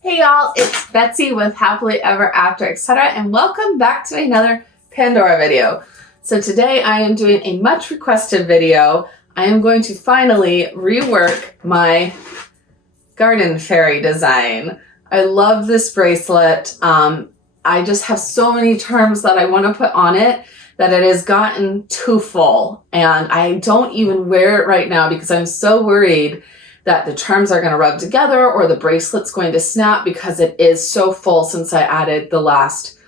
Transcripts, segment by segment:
Hey y'all, it's Betsy with Happily Ever After, etc. and welcome back to another Pandora video. So today I am doing a much requested video. I am going to finally rework my garden fairy design. I love this bracelet. I just have so many charms that I want to put on it that it has gotten too full, and I don't even wear it right now because I'm so worried that the charms are going to rub together or the bracelet's going to snap because it is so full since I added the last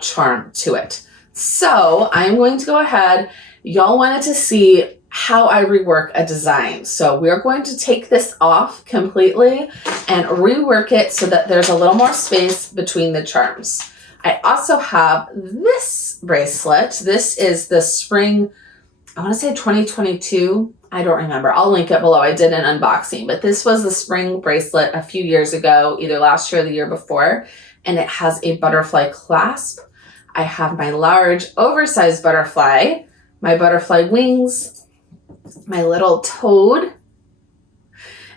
charm to it. So I'm going to go ahead. Y'all wanted to see how I rework a design. So we're going to take this off completely and rework it so that there's a little more space between the charms. I also have this bracelet. This is the spring, I want to say 2022. I don't remember. I'll link it below. I did an unboxing, but this was the spring bracelet a few years ago, either last year or the year before, and it has a butterfly clasp. I have my large oversized butterfly, my butterfly wings, my little toad,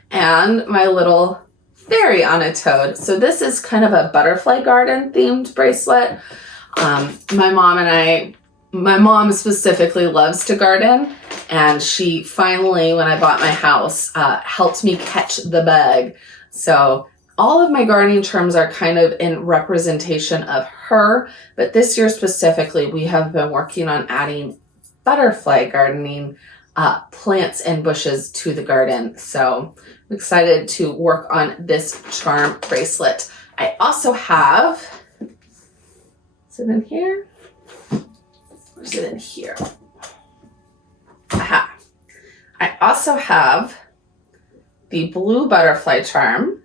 and my little fairy on a toad. So this is kind of a butterfly garden themed bracelet. My mom specifically loves to garden, and she finally, when I bought my house, helped me catch the bug. So all of my gardening charms are kind of in representation of her, but this year specifically, we have been working on adding butterfly gardening plants and bushes to the garden. So I'm excited to work on this charm bracelet. I also have, is it in here? Or is it in here? Aha. I also have the blue butterfly charm.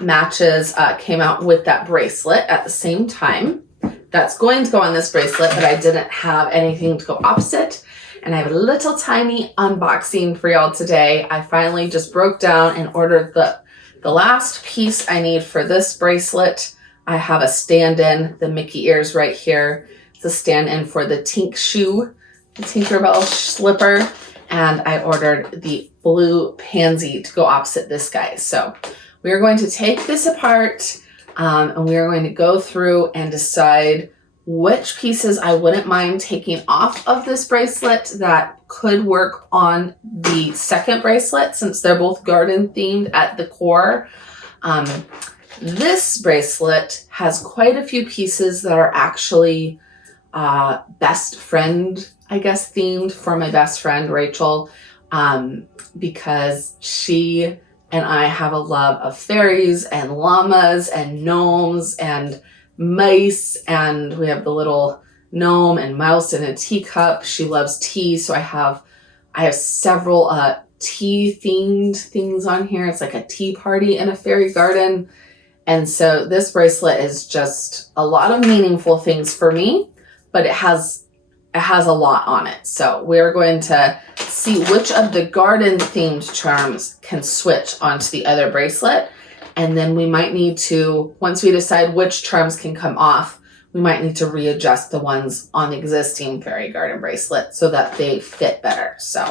Matches, came out with that bracelet at the same time. That's going to go on this bracelet, but I didn't have anything to go opposite. And I have a little tiny unboxing for y'all today. I finally just broke down and ordered the last piece I need for this bracelet. I have a stand-in, the Mickey ears right here. It's a stand-in for the Tink shoe, the Tinkerbell slipper, and I ordered the blue pansy to go opposite this guy. So we are going to take this apart, and we are going to go through and decide which pieces I wouldn't mind taking off of this bracelet that could work on the second bracelet, since they're both garden themed at the core. This bracelet has quite a few pieces that are actually best friend, I guess, themed for my best friend Rachel, because she and I have a love of fairies and llamas and gnomes and mice, and we have the little gnome and mouse in a teacup. She loves tea, so I have several tea themed things on here. It's like a tea party in a fairy garden. And so this bracelet is just a lot of meaningful things for me, but it has a lot on it. So we're going to see which of the garden themed charms can switch onto the other bracelet. And then we might need to, once we decide which charms can come off, we might need to readjust the ones on the existing fairy garden bracelet so that they fit better. So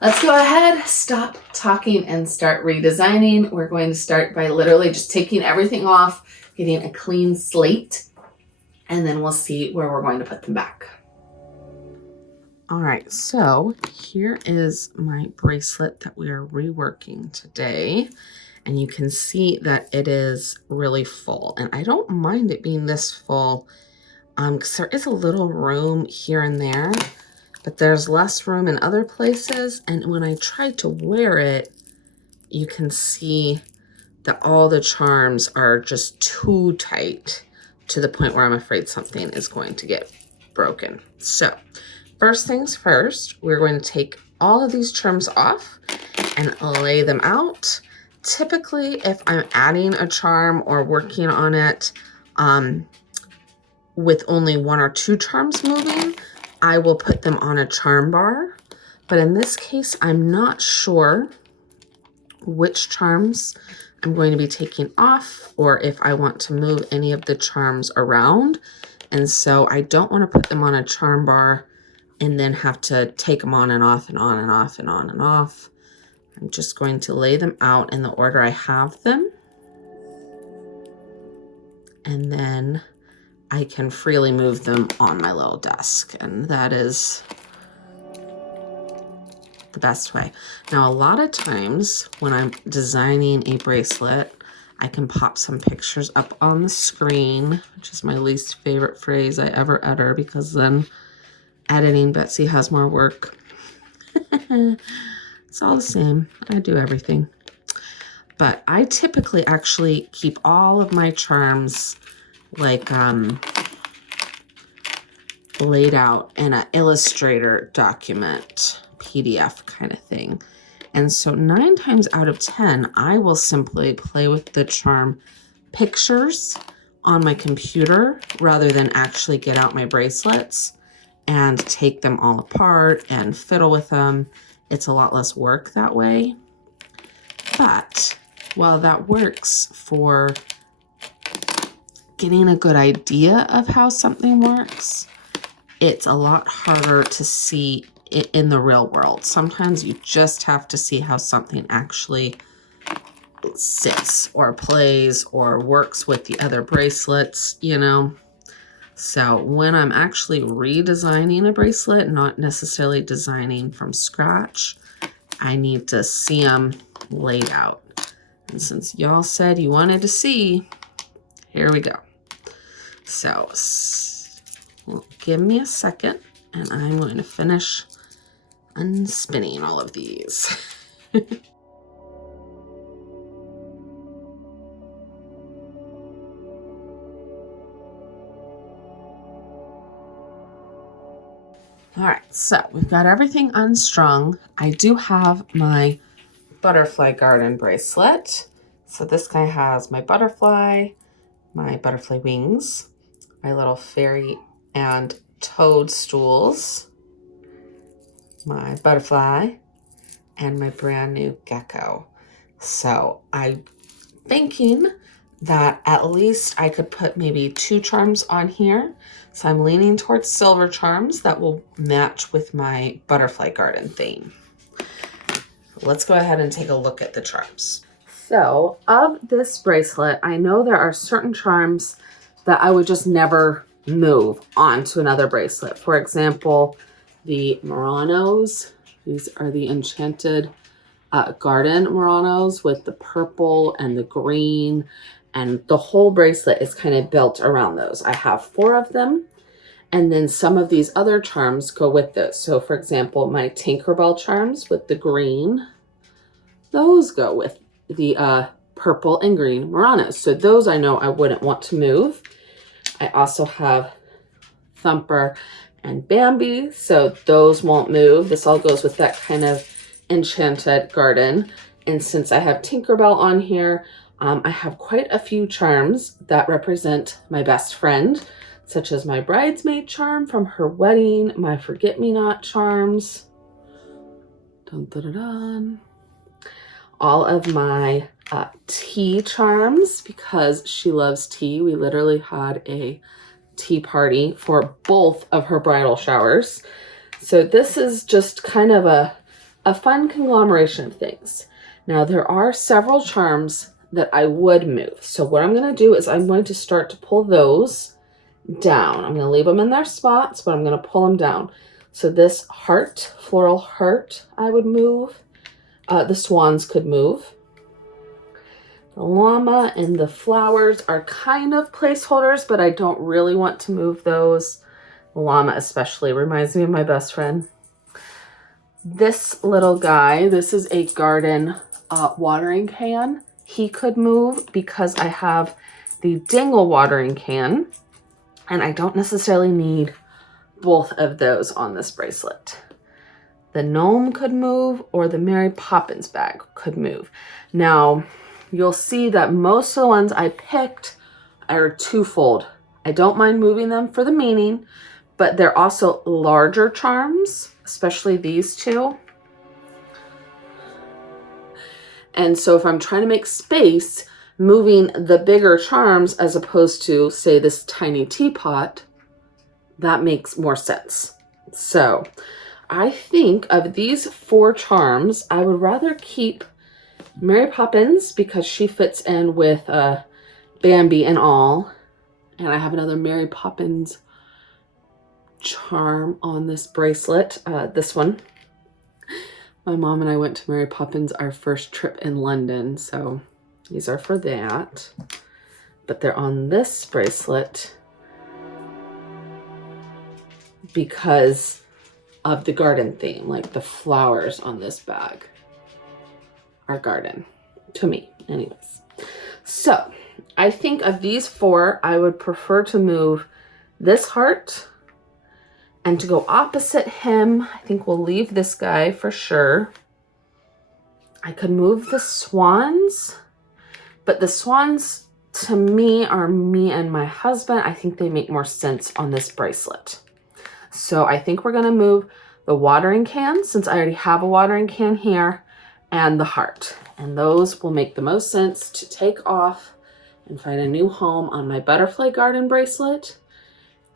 let's go ahead, stop talking, and start redesigning. We're going to start by literally just taking everything off, getting a clean slate, and then we'll see where we're going to put them back. All right, so here is my bracelet that we are reworking today. And you can see that it is really full. And I don't mind it being this full because there is a little room here and there, but there's less room in other places. And when I try to wear it, you can see that all the charms are just too tight to the point where I'm afraid something is going to get broken. So first things first, we're going to take all of these charms off and lay them out. Typically, if I'm adding a charm or working on it with only one or two charms moving, I will put them on a charm bar. But in this case, I'm not sure which charms I'm going to be taking off or if I want to move any of the charms around. And so I don't want to put them on a charm bar and then have to take them on and off and on and off and on and off. I'm just going to lay them out in the order I have them. and then I can freely move them on my little desk, and that is the best way. Now, a lot of times when I'm designing a bracelet, I can pop some pictures up on the screen, which is my least favorite phrase I ever utter, because then editing Betsy has more work. It's all the same. I do everything. But I typically actually keep all of my charms like laid out in an Illustrator document, PDF kind of thing. And so 9 times out of 10, I will simply play with the charm pictures on my computer rather than actually get out my bracelets and take them all apart and fiddle with them. It's a lot less work that way. But while that works for getting a good idea of how something works, it's a lot harder to see it in the real world. Sometimes you just have to see how something actually sits or plays or works with the other bracelets, you know. So when I'm actually redesigning a bracelet, not necessarily designing from scratch, I need to see them laid out. And since y'all said you wanted to see, here we go. So give me a second and I'm going to finish unspinning all of these. All right, so we've got everything unstrung. I do have my butterfly garden bracelet. So this guy has my butterfly wings, my little fairy and toadstools, my butterfly, and my brand new gecko. So I'm thinking that at least I could put maybe 2 charms on here. So I'm leaning towards silver charms that will match with my butterfly garden theme. Let's go ahead and take a look at the charms. So of this bracelet, I know there are certain charms that I would just never move onto another bracelet. For example, the Muranos. These are the enchanted garden Muranos with the purple and the green, and the whole bracelet is kind of built around those. I have 4 of them, and then some of these other charms go with those. So for example, my Tinkerbell charms with the green, those go with the purple and green Muranos. So those I know I wouldn't want to move. I also have Thumper and Bambi, so those won't move. This all goes with that kind of enchanted garden. And since I have Tinkerbell on here, I have quite a few charms that represent my best friend, such as my bridesmaid charm from her wedding, my forget-me-not charms, dun, dun, dun, dun. All of my tea charms, because she loves tea. We literally had a tea party for both of her bridal showers. So this is just kind of a fun conglomeration of things. Now there are several charms that I would move. So what I'm going to do is I'm going to start to pull those down. I'm going to leave them in their spots, but I'm going to pull them down. So this heart, floral heart, I would move. The swans could move. The llama and the flowers are kind of placeholders, but I don't really want to move those. The llama especially reminds me of my best friend. This little guy, this is a garden watering can. He could move because I have the dingle watering can, and I don't necessarily need both of those on this bracelet. The gnome could move, or the Mary Poppins bag could move. Now, you'll see that most of the ones I picked are twofold. I don't mind moving them for the meaning, but they're also larger charms, especially these 2. And so if I'm trying to make space, moving the bigger charms as opposed to, say, this tiny teapot, that makes more sense. So I think of these 4 charms, I would rather keep Mary Poppins because she fits in with Bambi and all. And I have another Mary Poppins charm on this bracelet. This one. My mom and I went to Mary Poppins our first trip in London, so these are for that. But they're on this bracelet because of the garden theme, like the flowers on this bag are garden to me anyways. So I think of these four, I would prefer to move this heart, and to go opposite him, I think we'll leave this guy for sure. I could move the swans, but the swans to me are me and my husband. I think they make more sense on this bracelet. So I think we're gonna move the watering can, since I already have a watering can here, and the heart. And those will make the most sense to take off and find a new home on my butterfly garden bracelet.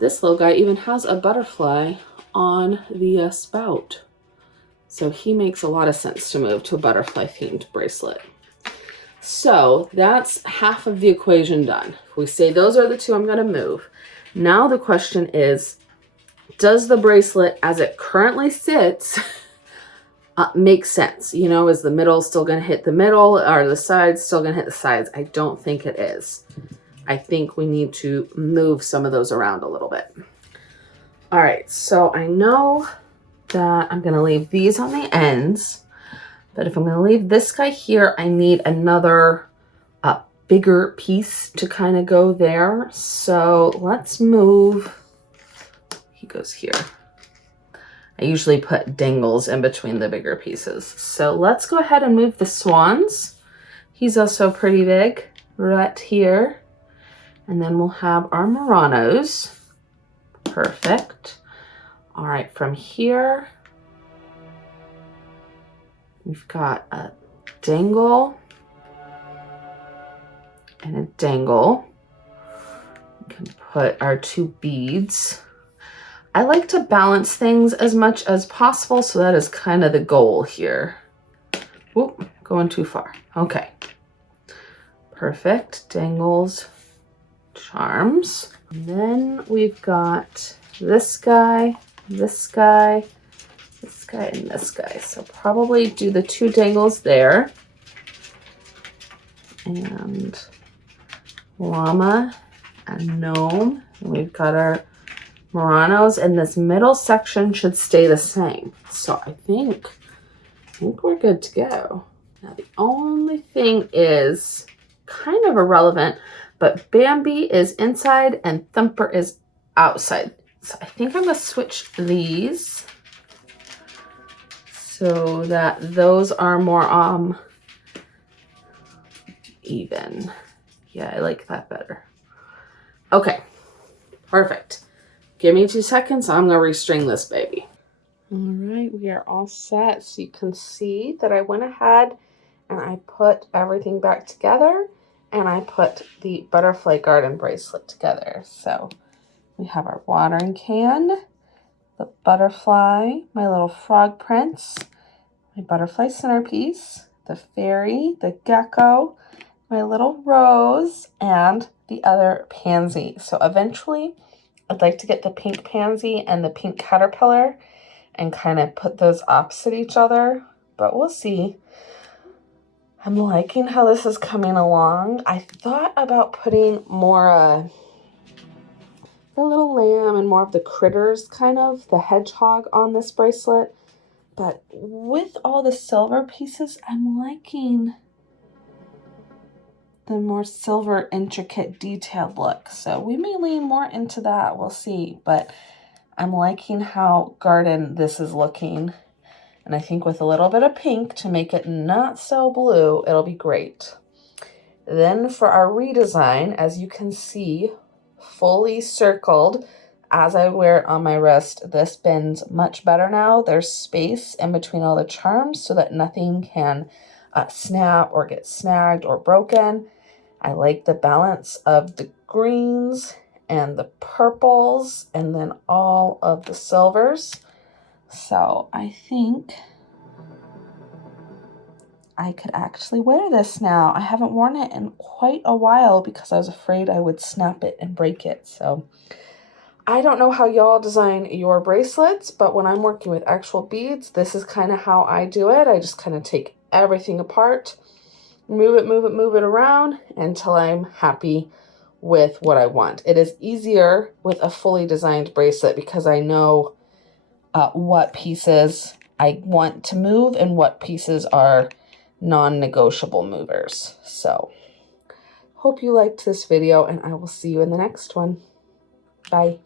This little guy even has a butterfly on the spout. So he makes a lot of sense to move to a butterfly themed bracelet. So that's half of the equation done. If we say those are the two I'm gonna move. Now the question is, does the bracelet as it currently sits make sense? You know, is the middle still gonna hit the middle? Are the sides still gonna hit the sides? I don't think it is. I think we need to move some of those around a little bit. All right, so I know that I'm gonna leave these on the ends, but if I'm gonna leave this guy here, I need another bigger piece to kind of go there. So let's move, he goes here. I usually put dangles in between the bigger pieces. So let's go ahead and move the swans. He's also pretty big right here. And then we'll have our Muranos. Perfect. All right, from here, we've got a dangle and a dangle. We can put our two beads. I like to balance things as much as possible, so that is kind of the goal here. Whoop, going too far. Okay. Perfect. Dangles. Charms. And then we've got this guy, this guy, this guy, and this guy. So probably do the two dangles there. And llama and gnome. And we've got our Muranos, and this middle section should stay the same. So I think we're good to go. Now the only thing is kind of irrelevant, but Bambi is inside and Thumper is outside. So I think I'm gonna switch these so that those are more even. Yeah, I like that better. Okay, perfect. Give me 2 seconds, I'm gonna restring this baby. All right, we are all set. So you can see that I went ahead and I put everything back together, and I put the butterfly garden bracelet together. So we have our watering can, the butterfly, my little frog prints, my butterfly centerpiece, the fairy, the gecko, my little rose, and the other pansy. So eventually I'd like to get the pink pansy and the pink caterpillar and kind of put those opposite each other, but we'll see. I'm liking how this is coming along. I thought about putting more the little lamb and more of the critters, kind of the hedgehog on this bracelet, but with all the silver pieces, I'm liking the more silver intricate detailed look. So we may lean more into that, we'll see, but I'm liking how garden this is looking. And I think with a little bit of pink to make it not so blue, it'll be great. Then for our redesign, as you can see, fully circled as I wear it on my wrist, this bends much better now. There's space in between all the charms so that nothing can snap or get snagged or broken. I like the balance of the greens and the purples and then all of the silvers. So I think I could actually wear this now. I haven't worn it in quite a while because I was afraid I would snap it and break it. So I don't know how y'all design your bracelets, but when I'm working with actual beads, this is kind of how I do it. I just kind of take everything apart, move it around until I'm happy with what I want. It is easier with a fully designed bracelet because I know what pieces I want to move and what pieces are non-negotiable movers. So, hope you liked this video, and I will see you in the next one. Bye.